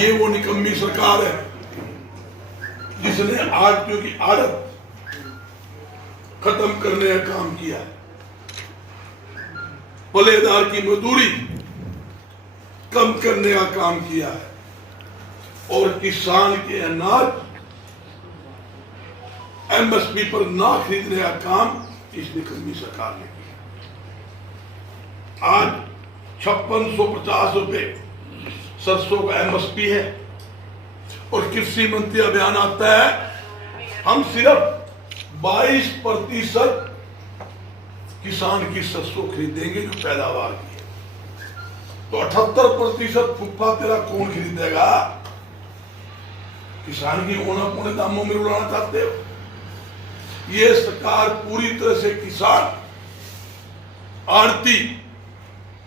ये वो निकम्मी सरकार है जिसने आड़तियों की आड़त खत्म करने का काम किया है, पल्लेदार की मजदूरी कम करने का काम किया है और किसान के अनाज एमएसपी पर ना खरीदने का काम इस निकम्मी सरकार ने किया। आज 5650 रुपए सरसों का एमएसपी है और कृषि मंत्री अभियान आता है हम सिर्फ 22% किसान की सरसों खरीदेंगे जो पैदावार की है, तो 78% फुफा तेरा कौन खरीदेगा? किसान की ओना पौने दामों में उड़ाना चाहते हो? ये सरकार पूरी तरह से किसान आड़ती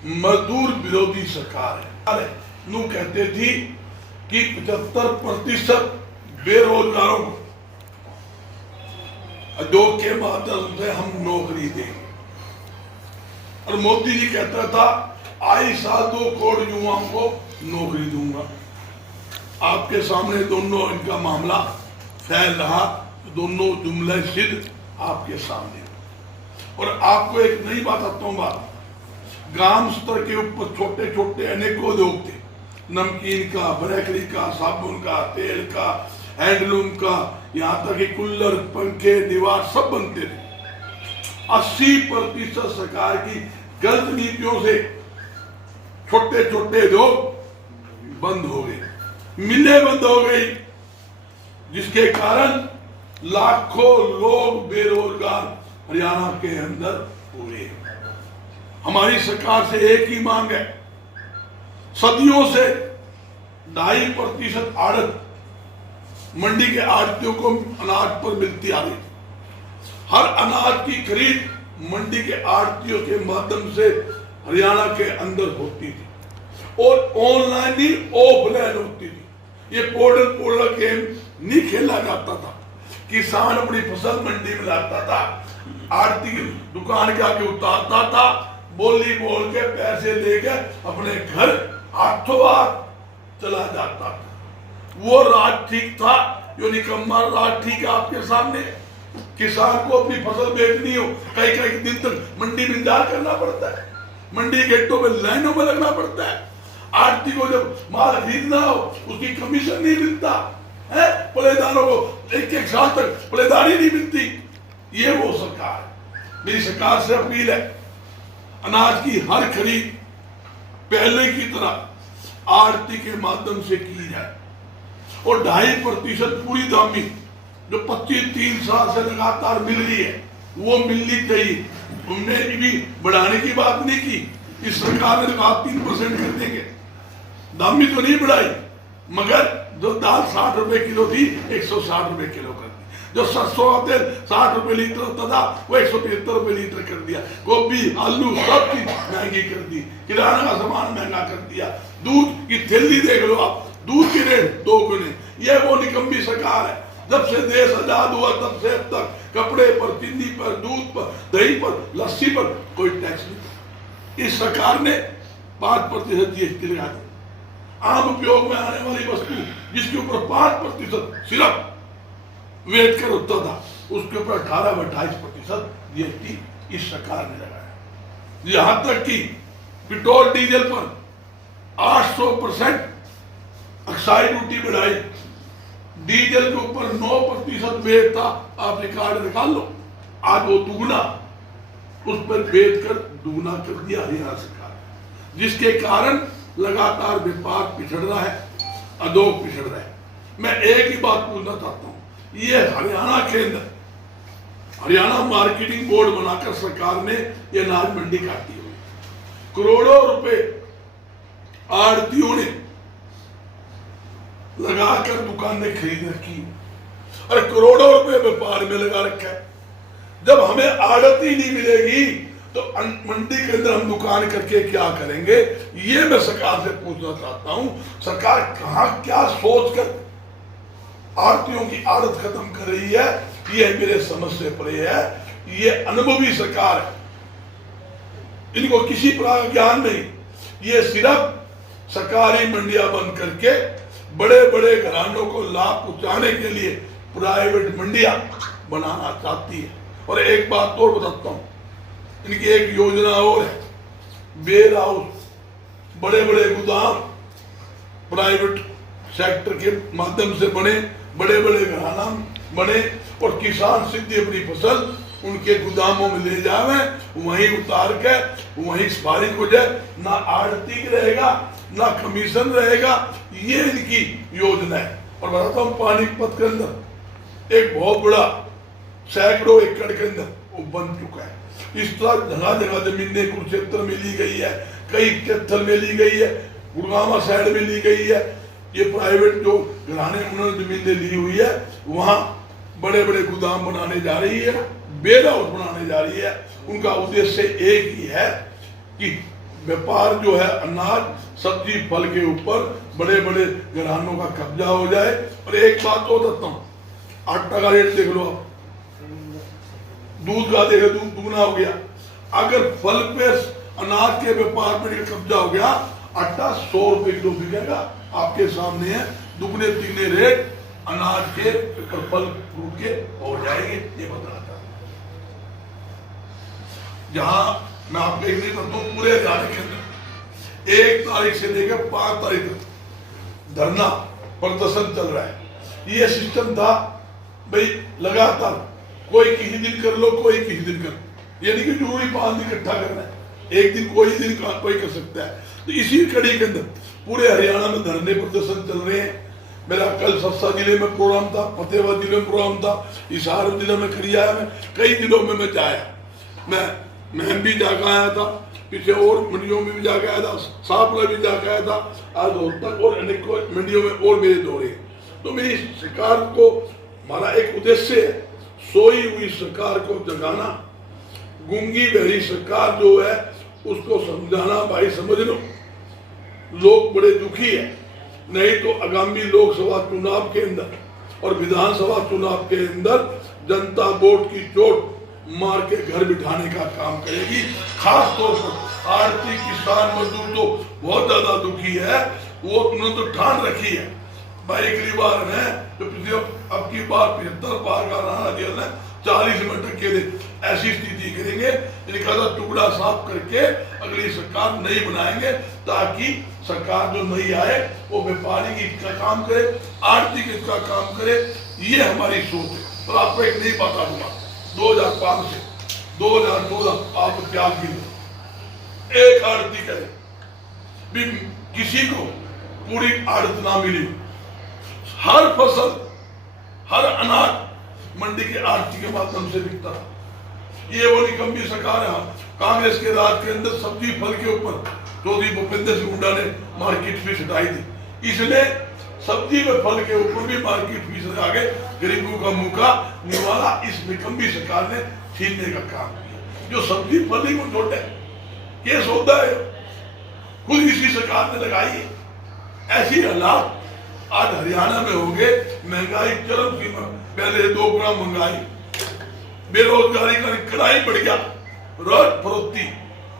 मजदूर विरोधी सरकार है। नू कहते थी कि 75% बेरोजगारों को उद्योग के माध्यम से हम नौकरी देंगे और मोदी जी कहता था आई साल 2 करोड़ युवाओं को नौकरी दूंगा। आपके सामने दोनों इनका मामला फैल रहा, दोनों जुमले सिद्ध आपके सामने। और आपको एक नई बात आता हूँ, ग्राम स्तर के ऊपर छोटे छोटे अनेकों उद्योग थे, नमकीन का, बेकरी का, साबुन का, तेल का, हैंडलूम का, यहाँ तक कि कूलर, पंखे, दीवार सब बनते थे। 80% सरकार की गलत नीतियों से छोटे छोटे उद्योग बंद हो गए, मिलें बंद हो गई, जिसके कारण लाखों लोग बेरोजगार हरियाणा के अंदर हुए। हमारी सरकार से एक ही मांग है, सदियों से 2.5% आड़त मंडी के आड़तियों को अनाज पर मिलती आ रही। हर अनाज की खरीद मंडी के आड़तियों के माध्यम से हरियाणा के अंदर होती थी और ऑनलाइन ही ऑफलाइन होती थी। ये पोर्टल गेम नहीं खेला जाता था। किसान अपनी फसल मंडी में लाता था, आड़ती दुकान के आगे उतारता था, बोली बोल के पैसे लेके अपने घर हाथों हाथ चला जाता था। वो राज ठीक था, जो निकम्मा राज ठीक है आपके सामने। किसान को अपनी फसल बेचनी हो, कई कई दिन तक मंडी में इंतजार करना पड़ता है, मंडी गेटों में लाइनों में लगना पड़ता है। आड़ती को जब माल खरीदना हो उसकी कमीशन नहीं मिलता है, पल्लेदारों को एक साल तक पल्लेदारी नहीं मिलती। ये वो सरकार है। मेरी सरकार से अपील है, अनाज की हर खरीद पहले की तरह आड़ती के माध्यम से की जाए और 2.5% पूरी दामी जो 25-3 साल से लगातार मिल रही है वो मिलनी चाहिए। हमने भी बढ़ाने की बात नहीं की, इस सरकार ने कहा 3% कर देंगे, दामी तो नहीं बढ़ाई, मगर जो दाल 60 रुपए किलो थी 160 रुपए किलो कर दी। जो सरसों का तेल 60 रुपए लीटर होता था वो 175 रुपए लीटर कर दिया। गोभी, आलू सब चीज महंगी कर दी, किराना का सामान महंगा कर दिया। दूध की थैली देख लो आप, दूध के रेट 2 गुने। ये वो निकम्मी सरकार है। जब से देश आजाद हुआ तब से अब तक कपड़े पर, चीनी पर, दूध पर, दही पर, लस्सी पर कोई टैक्स नहीं। इस सरकार ने 5% जीएसटी लगा दी। आम उपयोग में आने वाली वस्तु जिसके ऊपर 5% सिर्फ वेट कर होता था, उसके ऊपर 18-28% जीएसटी इस सरकार ने लगाया। यहां तक कि पेट्रोल डीजल पर 800% एक्साइज ड्यूटी बढ़ाई। डीजल के ऊपर 9% वेट था, आप रिकॉर्ड निकाल लो, आज वो दुगना, उस पर वेट कर दुगना कर दिया हरियाणा सरकार, जिसके कारण लगातार व्यापार पिछड़ रहा है, उद्योग पिछड़ रहा है। मैं एक ही बात पूछना चाहता हूं, ये हरियाणा के अंदर हरियाणा मार्केटिंग बोर्ड बनाकर सरकार ने ये अनाज मंडी काटी हुई, करोड़ों रुपए आड़तियों ने लगाकर दुकानें खरीद रखी और करोड़ों रुपए व्यापार में लगा रखा है। जब हमें आड़त ही नहीं मिलेगी तो मंडी के अंदर हम दुकान करके क्या करेंगे? ये मैं सरकार से पूछना चाहता हूं, सरकार कहां क्या सोचकर आड़तियों की आड़त खत्म कर रही है? ये मेरे समझ से परे है। ये अनुभवी सरकार है, इनको किसी प्रकार का ज्ञान नहीं। ये सिर्फ सरकारी मंडियां बंद करके बड़े बड़े घरानों को लाभ पहुंचाने के लिए प्राइवेट मंडियां बनाना चाहती है। और एक बात और बताता हूं, इनकी एक योजना और है, वेयर हाउस, बड़े बड़े गोदाम प्राइवेट सेक्टर के माध्यम से बने, बड़े बड़े घराना बने और किसान सीधे अपनी फसल उनके गोदामों में ले जावे, वहीं उतार के वहीं एक्सपायरी हो जाए, ना आड़ती रहेगा ना कमीशन रहेगा। ये इनकी योजना है। और बताता हूँ, पानीपत के अंदर एक बहुत बड़ा सैकड़ों एकड़ के अंदर वो बन चुका है। इस तरह जगह जगह जमीनें कुरुक्षेत्र में ली गई है, कई कैथल में ली गई है, गुड़गामा साइड में ली गई है। ये प्राइवेट जो घराने उन्होंने जमीनें ली हुई है, वहां बड़े बड़े गोदाम बनाने जा रही है, वेयर हाउस बनाने जा रही है। उनका उद्देश्य एक ही है कि व्यापार जो है अनाज सब्जी फल के ऊपर बड़े बड़े घरानों का कब्जा हो जाए। और एक बात तो बताता हूँ, आटा का रेट देख लो आप, दूध का देखो, दूध दुगना हो गया। अगर फल पे अनाज के व्यापार में कब्जा हो गया, आटा 100 रुपए किलो बिकेगा, आपके सामने है। दुगने तिगने रेट अनाज के और फल फ्रूट के हो जाएंगे, ये बता रहा था। जहां मैं आपको एक नहीं करता हूँ, पूरे हरियाणा के अंदर 1 तारीख से लेकर 5 तारीख तक धरना प्रदर्शन चल रहा है। ये सिस्टम था भाई, लगातार कोई किसी दिन कर लो, कोई किसी दिन कर लो, यानी कि जरूरी 5 दिन इकट्ठा करना है, एक दिन कोई दिन कोई कर सकता है। तो इसी कड़ी के अंदर पूरे हरियाणा में धरने प्रदर्शन चल रहे हैं। मेरा कल सस्ता जिले में प्रोग्राम था, फतेहाबाद जिले में प्रोग्राम था, हिसार जिले में करिया में, कई जिलों में मैं जाया। मैं भी जाकर आया था, पीछे और मंडियों में भी जाकर आया था, सापला भी जाकर आया था, आज तक और अनेक मंडियों में और मेरे दौरे। तो मेरी सरकार को, हमारा एक उद्देश्य है, सोई हुई सरकार को जगाना, गूंगी बहरी सरकार जो है उसको समझाना, भाई समझ लो लोग बड़े दुखी है, नहीं तो आगामी लोकसभा चुनाव के अंदर और विधानसभा चुनाव के अंदर जनता वोट की चोट मार के घर बिठाने का काम करेगी। खास तौर पर आरती किसान मजदूर तो बहुत ज्यादा दुखी है, वो उन्होंने तो ठान रखी है भाई, अगली बार है तो पिछले अब की बार 75 बार का राणा जेल है, 40 में टक्के दे, ऐसी स्थिति करेंगे। इनका टुकड़ा साफ करके अगली सरकार नहीं बनाएंगे, ताकि सरकार जो नहीं आए वो व्यापारी की इसका काम करे, आर्थिक इसका काम करे। ये हमारी सोच है। तो आपको एक नई बात दूंगा, 2005 से 2014 आप क्या की एक आड़ती करे भी किसी को पूरी आड़त ना मिली, हर फसल हर अनाज मंडी के आड़ती के माध्यम से बिकता था। ये वो निकम्मी सरकार है। कांग्रेस के राज के अंदर सब्जी फल के ऊपर चौधरी भूपेंद्र सिंह हुड्डा ने मार्केट फीस हटाई थी, इसलिए सब्जी व फल के ऊपर भी मार्केट फीस लगा के गरीबों का मुंह का निवाला इस निकम्मी सरकार ने छीनने का काम किया। जो सब्जी फल ही को छोटे केस होता है, खुद इसी सरकार ने लगाई है। ऐसी हालात आज हरियाणा में हो गए, महंगाई चरम सीमा, पहले 2 ग्राम महंगाई, बेरोजगारी का कड़ाई बढ़ गया, रोज फरोख्ती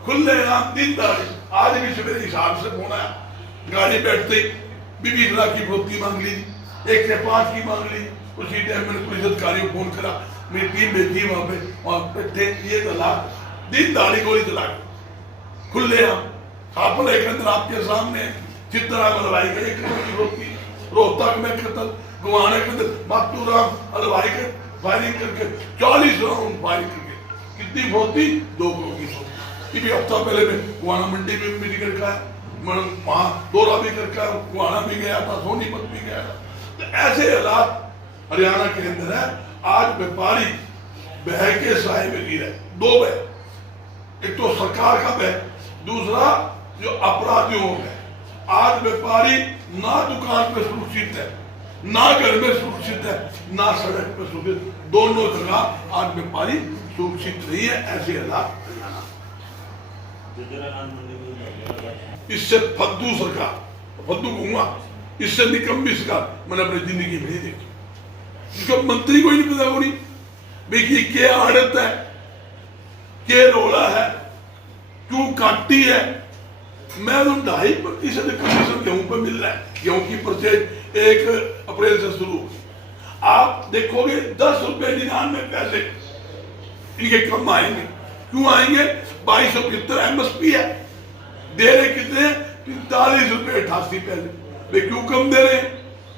खुले आम दिन दारी। आज भी सवेरे हिसाब से फोन आया, गाड़ी बैठते ही 20 लाख की फरोख्ती मांग ली, 1 से 5 की मांग ली। उसी टाइम मैंने पुलिस अधिकारी को फोन करा, मेरी टीम भेजी वहां बैठे, ये तलाक दिन दारी गोली चला खुले आम खापले के अंदर आपके सामने चित्रा मलवाई गई, रोहतक में कतल, गुवाने के अंदर मातूराम हलवाई के फायरिंग करके 40 राउंड फायरिंग करके कितनी फौजी 2 करोड़ की फौजी। इसी हफ्ता पहले में गुवाना मंडी में भी करके आया, वहां दौरा भी करके आया, गुवाना भी गया था, सोनीपत भी गया था। तो ऐसे हालात हरियाणा के अंदर है। आज व्यापारी बह के साए में गिर है, 2 बह, एक तो सरकार का बह, दूसरा जो अपराधियों है। आज व्यापारी ना दुकान पे सुरक्षित है, ना घर में सुरक्षित है, ना सड़क पे सुरक्षित, दोनों जगह आज व्यापारी सुरक्षित नहीं है। ऐसे हालात इससे फद्दू सरकार, फद्दू कहूंगा, इससे निकम्मी सरकार मैंने अपनी जिंदगी में नहीं देखी। जिसको मंत्री को ही नहीं पता होनी भाई क्या आड़त है, क्या रोला है, क्यों काटी है। मैं तो 2.5% कमीशन गेहूं पर मिल रहा है, गेहूं की परचेज 1 अप्रैल से शुरू होगी। आप देखोगे 10 रुपए 99 पैसे इनके कम आएंगे। क्यों आएंगे? 2275 एमएसपी है, दे रहे कितने? 45 रुपए 88 पैसे। वे क्यों कम दे रहे हैं?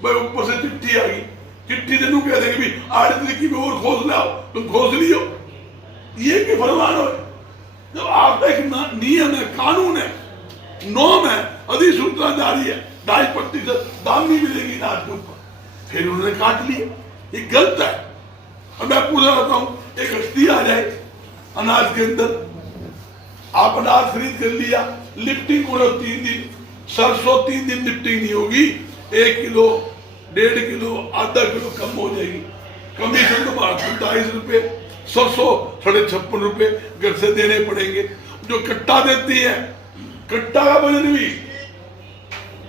भाई ऊपर से चिट्ठी आ गई, चिट्ठी तेनू कह देंगे भी 8 तरीके में और खोज लाओ, तुम खोज लियो। ये कि फरमान हो जब आपका एक नियम है, कानून है, नॉर्म है, अधिसूचना जारी है, 2.5% दाम नहीं मिलेगी अनाज के ऊपर, फिर उन्होंने काट लिया। ये गलत है। अब मैं पूछना चाहता हूँ, एक हस्ती आ जाए अनाज के अंदर, आप अनाज खरीद कर लिया, लिफ्टिंग करो 3 दिन, सरसों 3 दिन लिफ्टिंग नहीं होगी, 1 किलो 1.5 किलो आधा किलो कम हो जाएगी। कमीशन तो 45 रुपए, सरसों 56.5 रुपए घर से देने पड़ेंगे। जो कट्टा देती है, कट्टा का वजन भी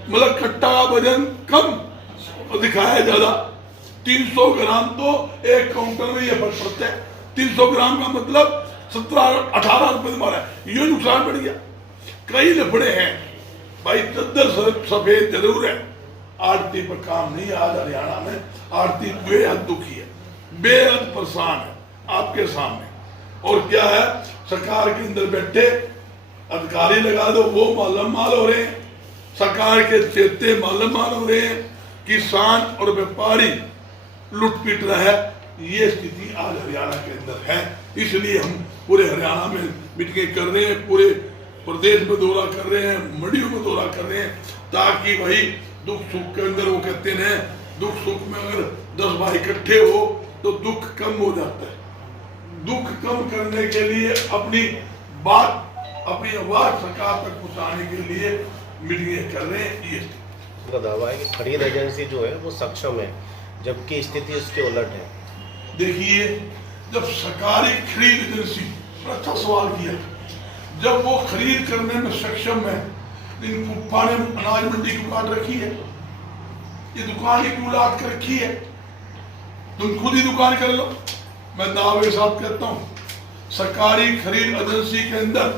मतलब कट्टा का वजन कम दिखाया ज्यादा, 300 ग्राम तो एक काउंटर में ये फर्क पड़ता है। 300 ग्राम का मतलब 17-18 रुपए तुम्हारा है, ये नुकसान बढ़ गया। कई लफड़े हैं भाई, चद्दर सफेद जरूर है, आड़ती पर काम नहीं। आज हरियाणा में आड़ती बेहद दुखी है, बेहद परेशान है आपके सामने। और क्या है, सरकार के अंदर बैठे अधिकारी लगा दो, वो मालूम माल हो रहे हैं, सरकार के चेते मालूम माल हो रहे हैं, किसान और व्यापारी लुट पिट रहा है। ये स्थिति आज हरियाणा के अंदर है। इसलिए हम पूरे हरियाणा में मीटिंगें कर रहे हैं, पूरे प्रदेश में दौरा कर रहे हैं, मंडियों में दौरा कर रहे हैं, ताकि भाई दुख सुख के अंदर, वो कहते हैं दुख सुख में अगर 10 भाई इकट्ठे हो तो दुख कम हो जाता है। दुख कम करने के लिए अपनी बात, अपनी आवाज सरकार तक पहुंचाने के लिए मीटिंगें कर रहे हैं। ये का दावा है कि खरीद एजेंसी जो है वो सक्षम है, जबकि स्थिति उसके उलट है। देखिए, जब सरकारी खरीद एजेंसी, अच्छा सवाल किया, जब वो खरीद करने में सक्षम है, इन कुप्पा ने अनाज मंडी क्यों काट रखी है? ये दुकान ही क्यों लाट कर रखी है? तुम खुद ही दुकान कर लो। मैं दावे के साथ कहता हूँ, सरकारी खरीद एजेंसी के अंदर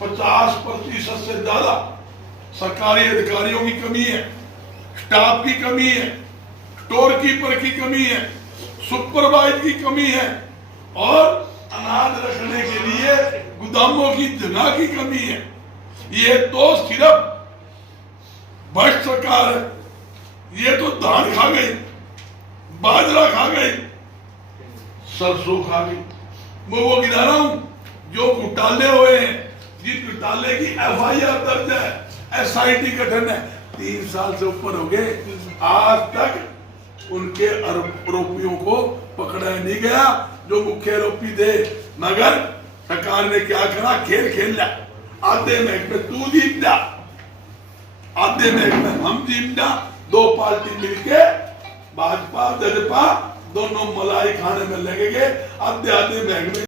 50% से ज्यादा सरकारी अधिकारियों की कमी है, स्टाफ की कमी है, स्टोर कीपर की कमी है, सुपरवाइजर की कमी है, और अनाज रखने के लिए गोदामों की जगह की कमी है। ये तो सिर्फ भ्रष्ट सरकार है। ये तो धान खा गई, बाजरा खा गई, सरसों खा गई। मैं वो गिना रहा हूं जो घोटाले हुए हैं, जिस घोटाले की FIR दर्ज है, SIT गठन है, 3 साल से ऊपर हो गए, आज तक उनके आरोपियों को पकड़ा नहीं गया जो मुख्य आरोपी थे। मगर सरकार ने क्या करा, खेल खेल लिया, आधे मैच में तू जीत जा, आधे मैच में हम जीत जा। 2 पार्टी मिलके भाजपा जजपा दोनों मलाई खाने में लगेंगे, आधे आधे मैच में